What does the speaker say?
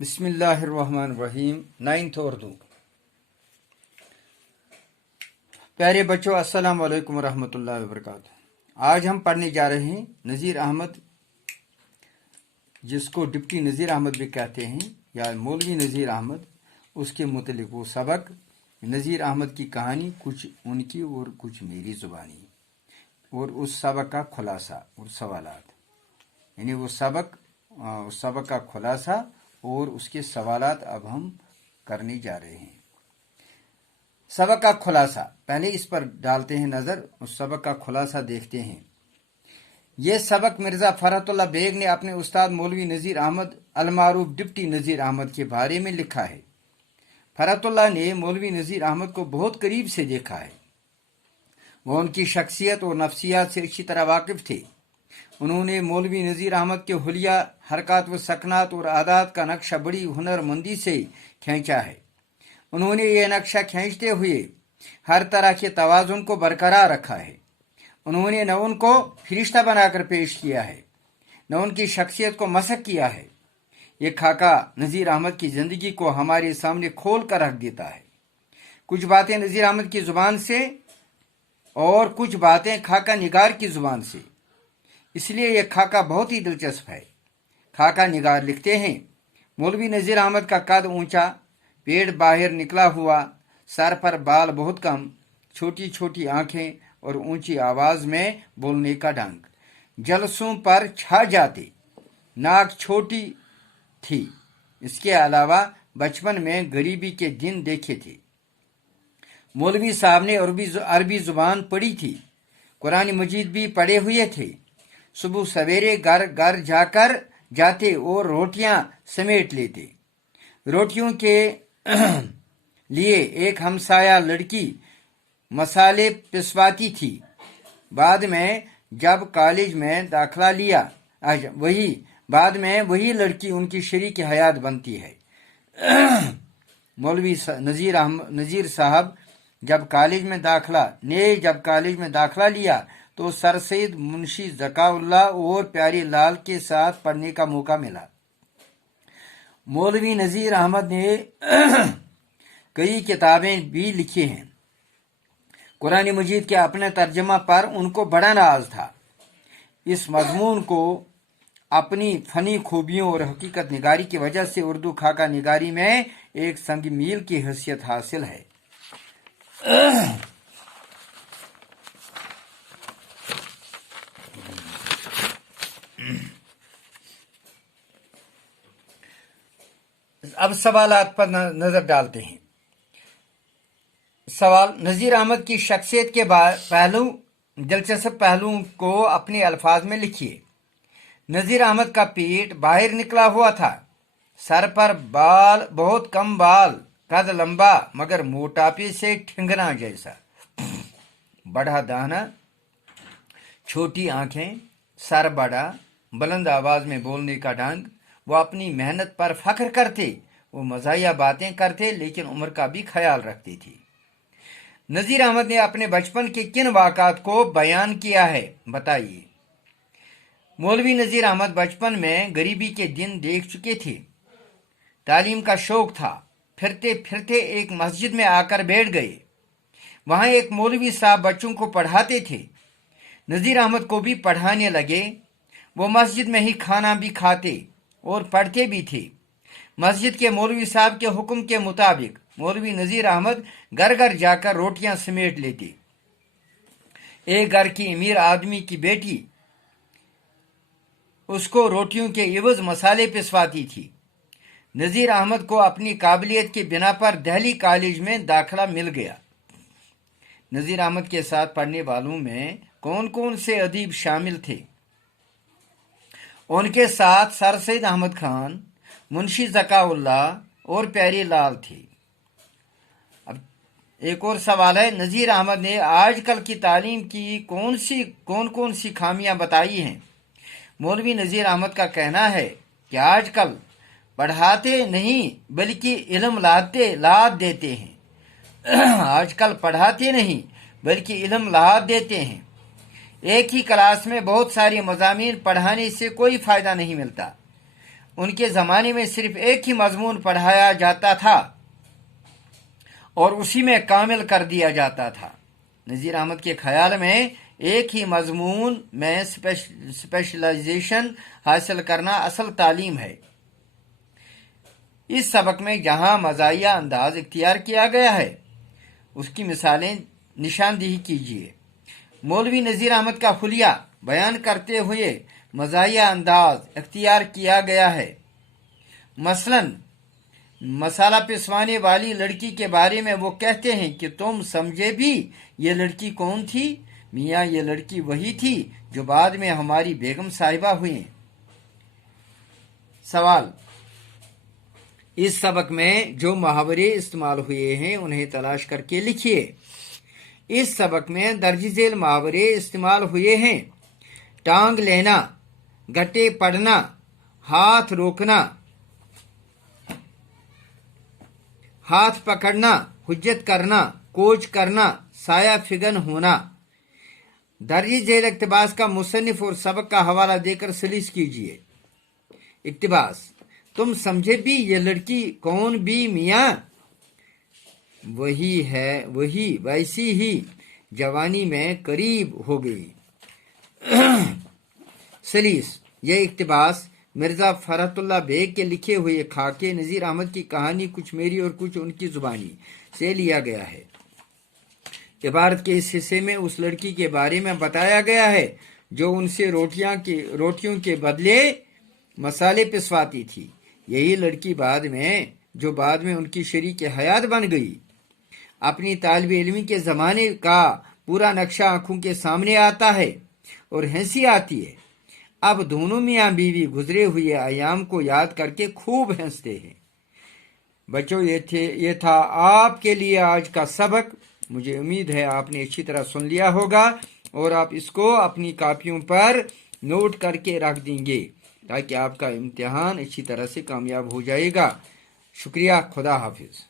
बिस्मिल्लाहिर्रहमानिर्रहीम। 9th उर्दू। प्यारे बच्चों, अस्सलाम वालेकुम रहमतुल्लाहि व बरकातुहू। आज हम पढ़ने जा रहे हैं नज़ीर अहमद, जिसको डिप्टी नज़ीर अहमद भी कहते हैं या मौलवी नज़ीर अहमद, उसके मुतलिक वो सबक। नज़ीर अहमद की कहानी, कुछ उनकी और कुछ मेरी ज़ुबानी, और उस सबक का खुलासा और सवालात, यानी उस सबक का खुलासा और उसके सवालात अब हम करने जा रहे हैं। सबक का खुलासा, पहले इस पर डालते हैं नज़र, उस सबक का खुलासा देखते हैं। ये सबक मिर्ज़ा फ़रहतुल्लाह बेग ने अपने उस्ताद मौलवी नज़ीर अहमद अलमारूफ डिप्टी नज़ीर अहमद के बारे में लिखा है। फ़रहतुल्लाह ने मौलवी नज़ीर अहमद को बहुत करीब से देखा है। वह उनकी शख्सियत और नफ्सियात से अच्छी तरह वाकिफ़ थे। उन्होंने मौलवी नज़ीर अहमद के हुलिया, हरकत व सकनात और आदात का नक्शा बड़ी हुनरमंदी से खींचा है। उन्होंने ये नक्शा खींचते हुए हर तरह के तवाज़ुन को बरकरार रखा है। उन्होंने न उनको फरिश्ता बनाकर पेश किया है, न उनकी शख्सियत को मसक किया है। ये खाका नज़ीर अहमद की ज़िंदगी को हमारे सामने खोल कर रख देता है। कुछ बातें नज़ीर अहमद की ज़ुबान से और कुछ बातें खाका निगार की ज़ुबान से, इसलिए यह खाका बहुत ही दिलचस्प है। खाका निगार लिखते हैं, मौलवी नज़ीर अहमद का कद ऊंचा, पेट बाहर निकला हुआ, सर पर बाल बहुत कम, छोटी छोटी आंखें और ऊंची आवाज़ में बोलने का ढंग, जलसों पर छा जाते, नाक छोटी थी। इसके अलावा बचपन में गरीबी के दिन देखे थे। मौलवी साहब ने अरबी ज़ुबान पढ़ी थी, कुरान मजीद भी पढ़े हुए थे। सुबह सवेरे घर घर जाते और रोटियां समेट लेते। रोटियों के लिए एक हमसाया लड़की मसाले पिसवाती थी। बाद में जब कॉलेज में दाखिला लिया, वही लड़की उनकी शरीक हयात बनती है। मौलवी नज़ीर साहब जब कॉलेज में दाखिला लिया तो सर सैयद मुंशी ज़काउल्लाह और प्यारे लाल के साथ पढ़ने का मौका मिला। मौलवी नज़ीर अहमद ने कई किताबें भी लिखी हैं। कुरान मजीद के अपने तर्जमा पर उनको बड़ा नाज था। इस मजमून को अपनी फनी खूबियों और हकीकत निगारी की वजह से उर्दू खाका निगारी में एक संग मील की हैसियत हासिल है। अब सवालात पर नजर डालते हैं। सवाल, नज़ीर अहमद की शख्सियत के दिलचस्प पहलुओं को अपने अल्फाज में लिखिए। नज़ीर अहमद का पेट बाहर निकला हुआ था, सर पर बाल बहुत कम बाल, कद लंबा मगर मोटापे से ठिंगना जैसा, बड़ा दाना, छोटी आंखें, सर बड़ा, बुलंद आवाज में बोलने का ढंग। वो अपनी मेहनत पर फख्र करते, वो मज़ाहिया बातें करते लेकिन उम्र का भी ख्याल रखते थे। नज़ीर अहमद ने अपने बचपन के किन वाक़ात को बयान किया है, बताइए। मौलवी नज़ीर अहमद बचपन में गरीबी के दिन देख चुके थे। तालीम का शौक था। फिरते फिरते एक मस्जिद में आकर बैठ गए। वहां एक मौलवी साहब बच्चों को पढ़ाते थे। नज़ीर अहमद को भी पढ़ाने लगे। वो मस्जिद में ही खाना भी खाते और पढ़ते भी थे। मस्जिद के मौलवी साहब के हुक्म के मुताबिक मौलवी नज़ीर अहमद घर घर जाकर रोटियां समेट लेते। एक घर की अमीर आदमी की बेटी उसको रोटियों के इवज मसाले पिसवाती थी। नज़ीर अहमद को अपनी काबिलियत की बिना पर दिल्ली कॉलेज में दाखिला मिल गया। नज़ीर अहमद के साथ पढ़ने वालों में कौन कौन से अदीब शामिल थे? उनके साथ सर सैयद अहमद खान, मुंशी ज़काउल्लाह और प्यारे लाल थे। अब एक और सवाल है, नज़ीर अहमद ने आजकल की तालीम की कौन कौन सी खामियां बताई हैं? मौलवी नज़ीर अहमद का कहना है कि आजकल पढ़ाते नहीं बल्कि इल्म लाद देते हैं। आजकल पढ़ाते नहीं बल्कि इल्म लाद देते हैं। एक ही क्लास में बहुत सारे मज़ामीन पढ़ाने से कोई फ़ायदा नहीं मिलता। उनके ज़माने में सिर्फ एक ही मजमून पढ़ाया जाता था और उसी में कामिल कर दिया जाता था। नज़ीर अहमद के ख्याल में एक ही मजमून में स्पेशलाइजेशन हासिल करना असल तालीम है। इस सबक में जहां मज़ाहिया अंदाज इख्तियार किया गया है उसकी मिसालें निशानदेही कीजिए। मौलवी नज़ीर अहमद का हुलिया बयान करते हुए मज़ाहिया अंदाज इख्तियार किया गया है। मसलन मसाला पिसवाने वाली लड़की के बारे में वो कहते हैं कि तुम समझे भी ये लड़की कौन थी? मियाँ, ये लड़की वही थी जो बाद में हमारी बेगम साहिबा हुई। सवाल, इस सबक में जो मुहावरे इस्तेमाल हुए हैं उन्हें तलाश करके लिखिए। इस सबक में दर्ज झेल मुहावरे इस्तेमाल हुए हैं: टांग लेना, गट्टे पड़ना, हाथ रोकना, हाथ पकड़ना, हुज्जत करना, कोच करना, साया फिगन होना। दर्ज झेल इक्तिबास का मुसन्निफ और सबक का हवाला देकर सलीस कीजिए। इक्तिबास: तुम समझे भी ये लड़की कौन भी मियाँ? वही है, वही वैसी ही जवानी में करीब हो गई। सलीस: यह इक्तिबास मिर्जा फरहतुल्लाह बेग के लिखे हुए खाके नज़ीर अहमद की कहानी कुछ मेरी और कुछ उनकी जुबानी से लिया गया है। इबारत के इस हिस्से में उस लड़की के बारे में बताया गया है जो उनसे रोटियों के बदले मसाले पिसवाती थी। यही लड़की जो बाद में उनकी शरीक हयात बन गई। अपनी तालिब इल्मी के ज़माने का पूरा नक्शा आंखों के सामने आता है और हंसी आती है। अब दोनों मियाँ बीवी गुजरे हुए अयाम को याद करके खूब हंसते हैं। बच्चों, ये था आपके लिए आज का सबक। मुझे उम्मीद है आपने अच्छी तरह सुन लिया होगा और आप इसको अपनी कापियों पर नोट करके रख देंगे ताकि आपका इम्तिहान अच्छी तरह से कामयाब हो जाएगा। शुक्रिया। खुदा हाफिज।